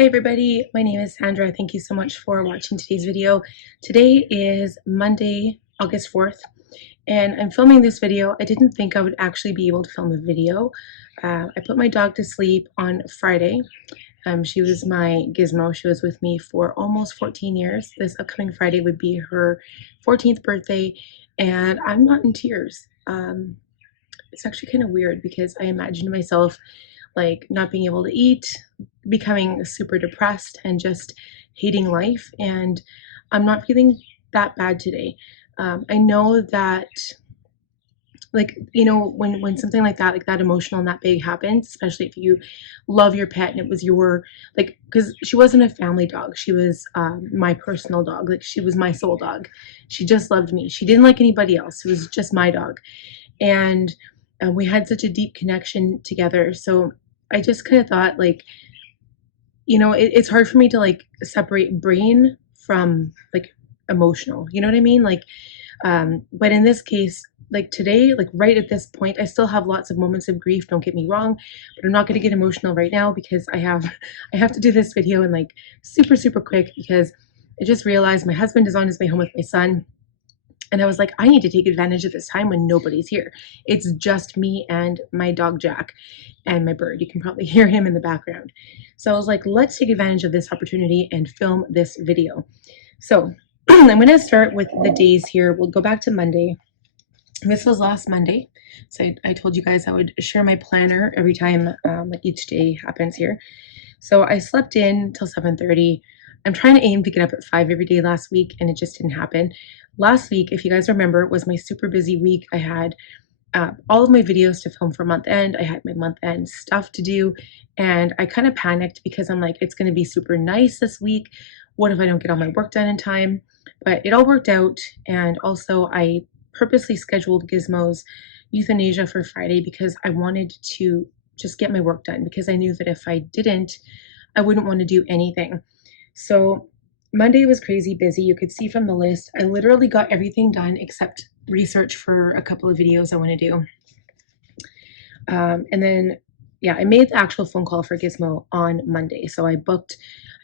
Hi everybody, my name is Sandra. Thank you so much for watching today's video. Today is Monday, August 4th, and I'm filming this video. I didn't think I would actually be able to film a video. I put my dog to sleep on Friday. She was my Gizmo. She was with me for almost 14 years. This upcoming Friday would be her 14th birthday, and I'm not in tears. It's actually kind of weird because I imagined myself like not being able to eat, becoming super depressed, and just hating life. And I'm not feeling that bad today. I know that, like, you know, when something like that emotional and that big happens, especially if you love your pet and it was your, like, because she wasn't a family dog, she was my personal dog. Like, she was my soul dog. She just loved me. She didn't like anybody else. It was just my dog. And we had such a deep connection together. So I just kind of thought, like, you know, it's hard for me to like separate brain from like emotional, you know what I mean? Like, but in this case, like today, like right at this point, I still have lots of moments of grief, don't get me wrong, but I'm not going to get emotional right now because I have to do this video in like super quick, because I just realized my husband is on his way home with my son. And I was like, I need to take advantage of this time when nobody's here. It's just me and my dog Jack and my bird. You can probably hear him in the background. So I was like, let's take advantage of this opportunity and film this video. So I'm going to start with the days here. We'll go back to Monday. This was last Monday. So I told you guys I would share my planner every time like each day happens here. So I slept in till 7:30. I'm trying to aim to get up at 5 every day last week, and it just didn't happen. Last week, if you guys remember, was my super busy week. I had all of my videos to film for month end. I had my month end stuff to do, and I kind of panicked because I'm like, it's going to be super nice this week. What if I don't get all my work done in time? But it all worked out, and also I purposely scheduled Gizmo's euthanasia for Friday because I wanted to just get my work done, because I knew that if I didn't, I wouldn't want to do anything. So Monday was crazy busy. You could see from the list, I literally got everything done except research for a couple of videos I want to do. And then, yeah, I made the actual phone call for Gizmo on Monday. So I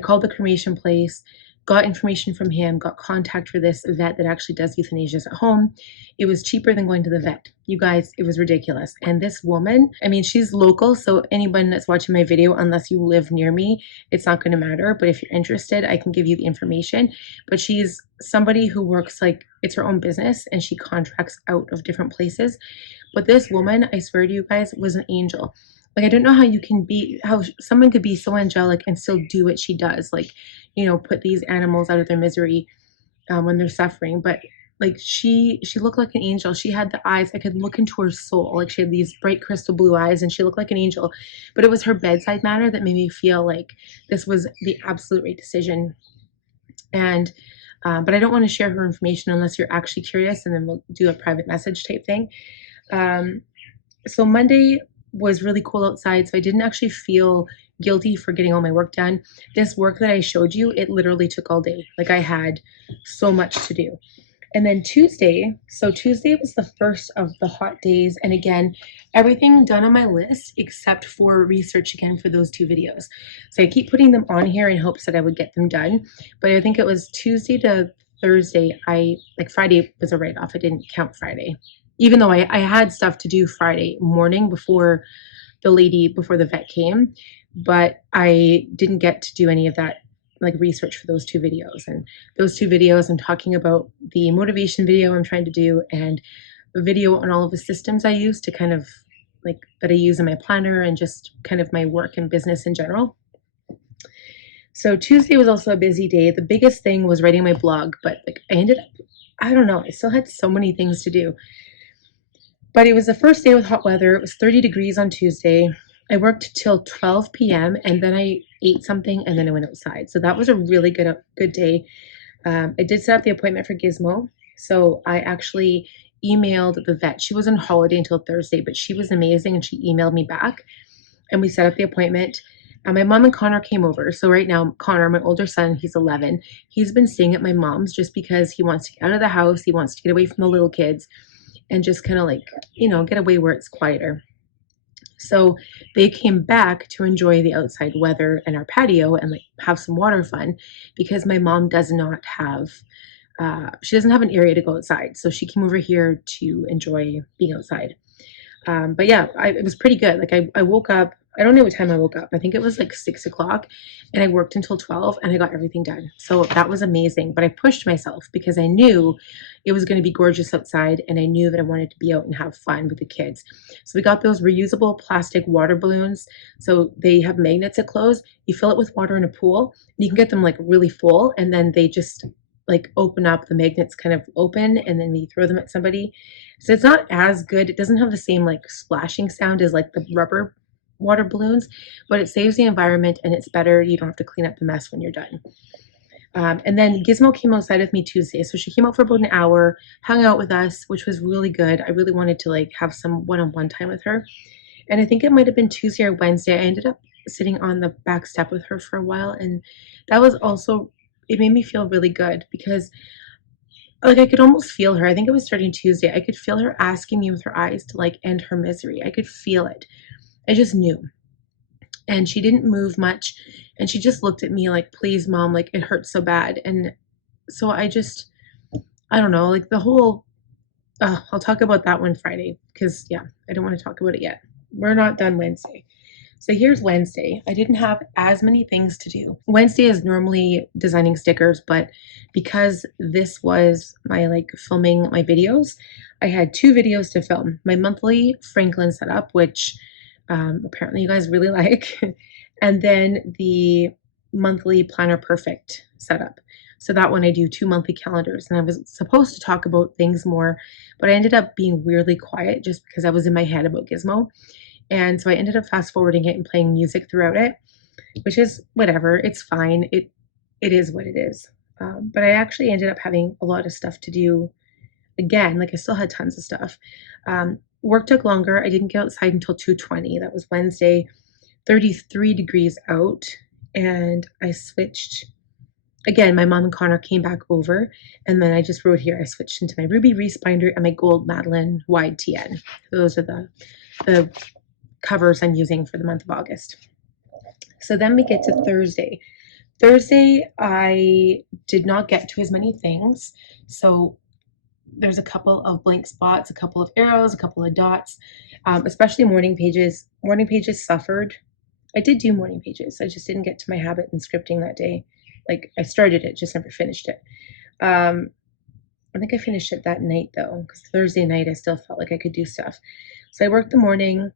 called the cremation place, got information from him, got contact for this vet that actually does euthanasias at home. It was cheaper than going to the vet. You guys, it was ridiculous. And this woman, I mean, she's local, so anyone that's watching my video, unless you live near me, it's not going to matter. But if you're interested, I can give you the information. But she's somebody who works, like, it's her own business, and she contracts out of different places. But this woman, I swear to you guys, was an angel. Like, I don't know how someone could be so angelic and still do what she does. Like, you know, put these animals out of their misery when they're suffering. But like, she looked like an angel. She had the eyes, I could look into her soul. Like, she had these bright crystal blue eyes, and she looked like an angel. But it was her bedside manner that made me feel like this was the absolute right decision. And but I don't want to share her information unless you're actually curious, and then we'll do a private message type thing. So Monday was really cool outside, so I didn't actually feel guilty for getting all my work done. This work that I showed you, it literally took all day. Like, I had so much to do. And then Tuesday was the first of the hot days, and again, everything done on my list except for research again for those 2 videos. So I keep putting them on here in hopes that I would get them done, but I think it was Tuesday to Thursday, like Friday was a write-off. I didn't count Friday, even though I had stuff to do Friday morning before the vet came, but I didn't get to do any of that, like, research for those 2 videos. And those 2 videos, I'm talking about the motivation video I'm trying to do, and a video on all of the systems I use to kind of like that I use in my planner, and just kind of my work and business in general. So Tuesday was also a busy day. The biggest thing was writing my blog, but like, I ended up, I don't know, I still had so many things to do. But it was the first day with hot weather. It was 30 degrees on Tuesday. I worked till 12 p.m. and then I ate something, and then I went outside. So that was a really good day. I did set up the appointment for Gizmo. So I actually emailed the vet. She was on holiday until Thursday, but she was amazing, and she emailed me back, and we set up the appointment. My mom and Connor came over. So right now, Connor, my older son, he's 11. He's been staying at my mom's just because he wants to get out of the house. He wants to get away from the little kids and just kind of, like, you know, get away where it's quieter. So they came back to enjoy the outside weather and our patio and like have some water fun because my mom does not have she doesn't have an area to go outside. So she came over here to enjoy being outside. But yeah, it was pretty good. Like I woke up, I don't know what time I woke up. I think it was like 6 o'clock and I worked until 12 and I got everything done. So that was amazing. But I pushed myself because I knew it was going to be gorgeous outside and I knew that I wanted to be out and have fun with the kids. So we got those reusable plastic water balloons. So they have magnets that close. You fill it with water in a pool. And you can get them like really full and then they just like open up, the magnets kind of open and then we throw them at somebody. So it's not as good. It doesn't have the same like splashing sound as like the rubber water balloons, but it saves the environment and it's better. You don't have to clean up the mess when you're done. And then Gizmo came outside with me Tuesday. So she came out for about an hour, hung out with us, which was really good. I really wanted to like have some one-on-one time with her. And I think it might have been Tuesday or Wednesday. I ended up sitting on the back step with her for a while. And that was also, it made me feel really good because like I could almost feel her. I think it was starting Tuesday. I could feel her asking me with her eyes to like end her misery. I could feel it. I just knew. And she didn't move much. And she just looked at me like, please, mom, like it hurts so bad. And so I don't know, like the whole, I'll talk about that one Friday because, yeah, I don't want to talk about it yet. We're not done Wednesday. So here's Wednesday. I didn't have as many things to do. Wednesday is normally designing stickers, but because this was my like filming my videos, I had 2 videos to film. My monthly Franklin setup, which apparently you guys really like, and then the monthly Planner Perfect setup. So that one I do 2 monthly calendars, and I was supposed to talk about things more, but I ended up being weirdly quiet just because I was in my head about Gizmo. And so I ended up fast forwarding it and playing music throughout it, which is whatever. It's fine. It is what it is. But I actually ended up having a lot of stuff to do again. Like I still had tons of stuff. Work took longer. I didn't get outside until 2:20. That was Wednesday, 33 degrees out. And I switched. Again, my mom and Connor came back over. And then I just wrote here, I switched into my Ruby Reese binder and my gold Madeline wide TN. Those are the covers I'm using for the month of August. So then we get to Thursday. Thursday, I did not get to as many things. So there's a couple of blank spots, a couple of arrows, a couple of dots, especially morning pages. Morning pages suffered. I did do morning pages. I just didn't get to my habit in scripting that day. Like I started it, just never finished it. I think I finished it that night though, because Thursday night I still felt like I could do stuff. So I worked the morning,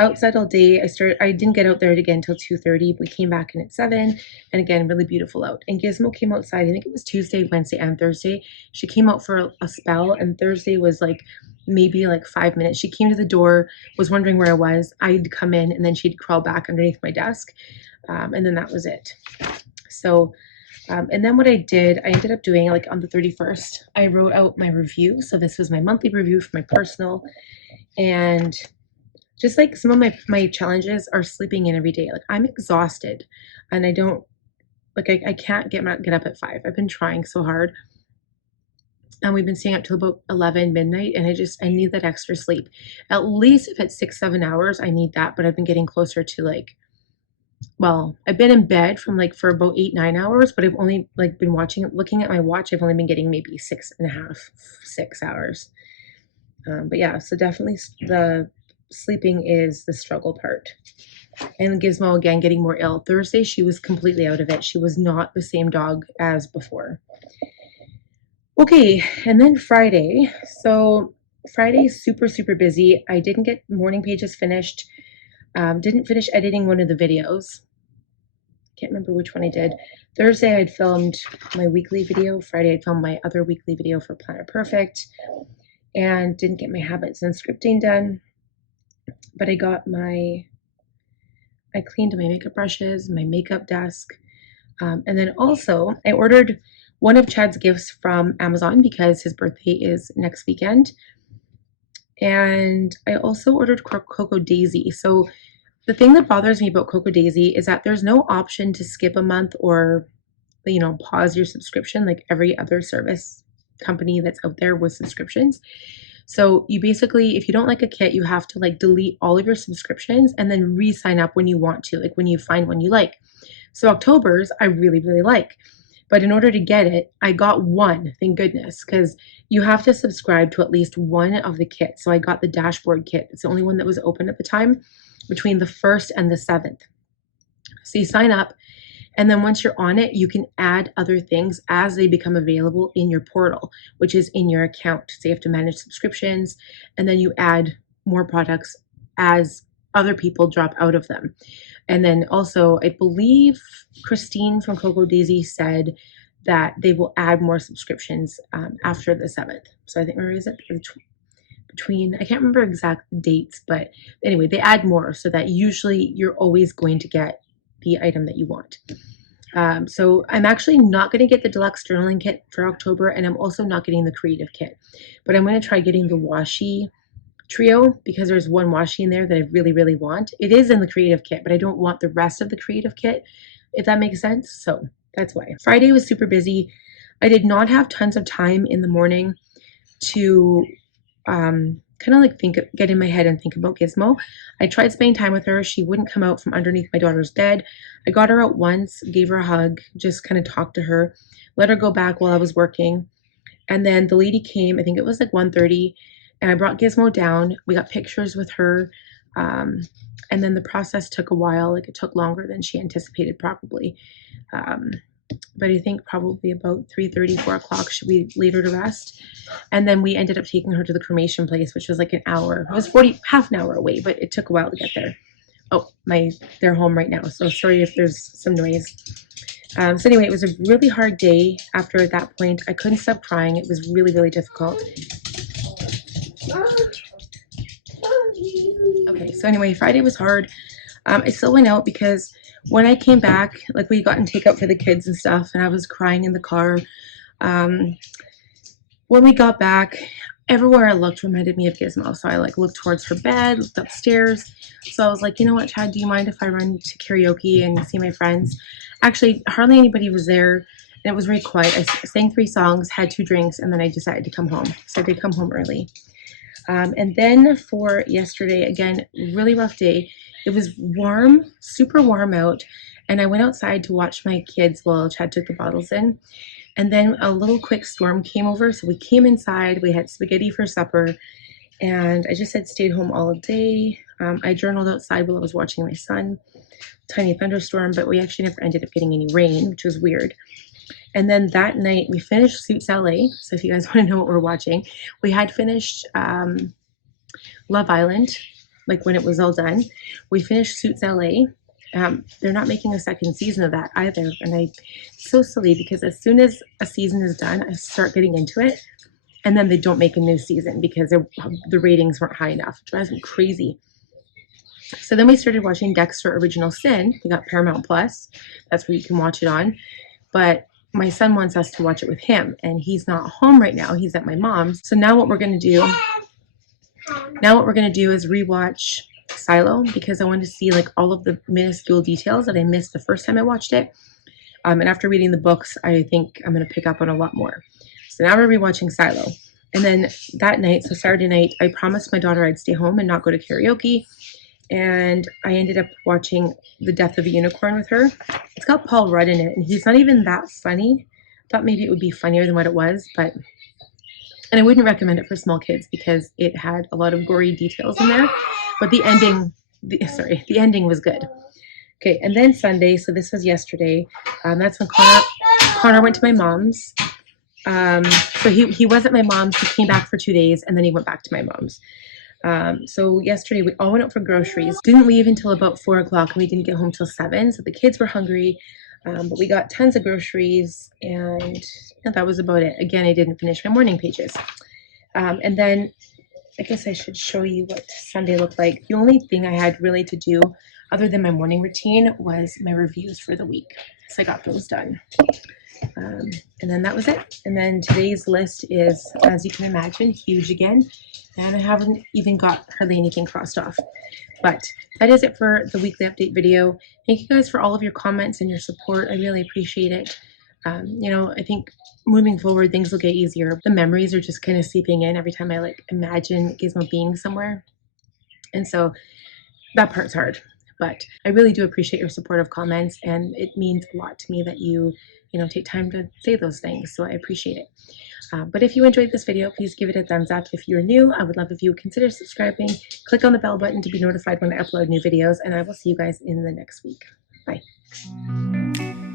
outside all day. I didn't get out there again until 2:30. We came back in at 7, and again, really beautiful out. And Gizmo came outside, I think it was Tuesday, Wednesday, and Thursday. She came out for a spell, and Thursday was like maybe like 5 minutes. She came to the door, was wondering where I was. I'd come in, and then she'd crawl back underneath my desk, and then that was it. So and then what I did, I ended up doing like on the 31st, I wrote out my review. So this was my monthly review for my personal, and just like some of my challenges are sleeping in every day. Like I'm exhausted and I don't, like I can't get up at 5. I've been trying so hard. And we've been staying up till about 11 midnight, and I need that extra sleep. At least if it's 6, 7 hours, I need that. But I've been getting closer to like, well, I've been in bed for about 8, 9 hours, but I've only like been looking at my watch. I've only been getting maybe 6.5, 6 hours. But yeah, so definitely the sleeping is the struggle part. And Gizmo again getting more ill. Thursday she was completely out of it. She was not the same dog as before. Okay, and then Friday. So Friday's super busy. I didn't get morning pages finished. Didn't finish editing one of the videos. Can't remember which one I did. Thursday I'd filmed my weekly video. Friday I'd filmed my other weekly video for Planner Perfect. And didn't get my habits and scripting done. But I cleaned my makeup brushes, my makeup desk. And then also I ordered one of Chad's gifts from Amazon because his birthday is next weekend. And I also ordered Cocoa Daisy. So the thing that bothers me about Cocoa Daisy is that there's no option to skip a month or, pause your subscription like every other service company that's out there with subscriptions. So you basically, if you don't like a kit, you have to like delete all of your subscriptions and then re-sign up when you want to, like when you find one you like. So October's I really, really like. But in order to get it, I got one, thank goodness, because you have to subscribe to at least one of the kits. So I got the dashboard kit. It's the only one that was open at the time, between the 1st and the 7th. So you sign up, and then once you're on it, you can add other things as they become available in your portal, which is in your account. So you have to manage subscriptions, and then you add more products as other people drop out of them. And then also, I believe Christine from Coco Daisy said that they will add more subscriptions after the 7th. So I think, where is it? Between, I can't remember exact dates, but anyway, they add more so that usually you're always going to get the item that you want. So I'm actually not going to get the deluxe journaling kit for October, and I'm also not getting the creative kit, but I'm going to try getting the washi trio because there's one washi in there that I really, really want. It is in the creative kit, but I don't want the rest of the creative kit, if that makes sense. So that's why. Friday was super busy. I did not have tons of time in the morning to kind of like get in my head and think about Gizmo. I tried spending time with her. She wouldn't come out from underneath my daughter's bed. I got her out once, gave her a hug, just kind of talked to her, let her go back while I was working. And then the lady came, I think it was like 1:30, and I brought Gizmo down. We got pictures with her. And then the process took a while. Like it took longer than she anticipated probably. But I think probably about 3:30, 4 o'clock, we laid her to rest. And then we ended up taking her to the cremation place, which was like an hour. It was half an hour away, but it took a while to get there. Oh, they're home right now. So sorry if there's some noise. So anyway, it was a really hard day after that point. I couldn't stop crying. It was really, really difficult. Okay, so anyway, Friday was hard. I still went out because when I came back, like we got in takeout for the kids and stuff, and I was crying in the car. When we got back, everywhere I looked reminded me of Gizmo. So I like looked towards her bed, looked upstairs. So I was like, you know what, Chad, do you mind if I run to karaoke and see my friends? Actually, hardly anybody was there, and it was very quiet. I sang 3 songs, had 2 drinks, and then I decided to come home. So I did come home early. And then for yesterday, again, really rough day. It was warm, super warm out, and I went outside to watch my kids while Chad took the bottles in. And then a little quick storm came over, so we came inside, we had spaghetti for supper, and I just had stayed home all day. I journaled outside while I was watching my son. Tiny thunderstorm, but we actually never ended up getting any rain, which was weird. And then that night we finished Suits LA. So if you guys want to know what we're watching, we had finished Love Island, like when it was all done. We finished Suits LA. They're not making a second season of that either. And it's so silly because as soon as a season is done, I start getting into it. And then they don't make a new season because the ratings weren't high enough. It drives me crazy. So then we started watching Dexter Original Sin. We got Paramount Plus. That's where you can watch it on. But my son wants us to watch it with him, and he's not home right now. He's at my mom's. So now what we're going to do is rewatch Silo because I want to see like all of the minuscule details that I missed the first time I watched it. And after reading the books, I think I'm going to pick up on a lot more. So now we're rewatching Silo. And then that night, so Saturday night, I promised my daughter I'd stay home and not go to karaoke. And I ended up watching The Death of a Unicorn with her. It's got Paul Rudd in it, and he's not even that funny. Thought maybe it would be funnier than what it was, and I wouldn't recommend it for small kids because it had a lot of gory details in there. But the ending was good. Okay, and then Sunday, so this was yesterday. That's when Connor went to my mom's. So he was at my mom's. He came back for 2 days, and then he went back to my mom's. So yesterday we all went out for groceries, didn't leave until about 4 o'clock, and we didn't get home till 7. So the kids were hungry, but we got tons of groceries, and that was about it. Again, I didn't finish my morning pages. And then I guess I should show you what Sunday looked like. The only thing I had really to do other than my morning routine was my reviews for the week. So I got those done. And then that was it. And then today's list is, as you can imagine, huge again. And I haven't even got hardly anything crossed off. But that is it for the weekly update video. Thank you guys for all of your comments and your support. I really appreciate it. I think moving forward, things will get easier. The memories are just kind of seeping in every time I like imagine Gizmo being somewhere. And so that part's hard. But I really do appreciate your supportive comments, and it means a lot to me that you take time to say those things. So I appreciate it. But if you enjoyed this video, please give it a thumbs up. If you're new, I would love if you would consider subscribing. Click on the bell button to be notified when I upload new videos, and I will see you guys in the next week. Bye.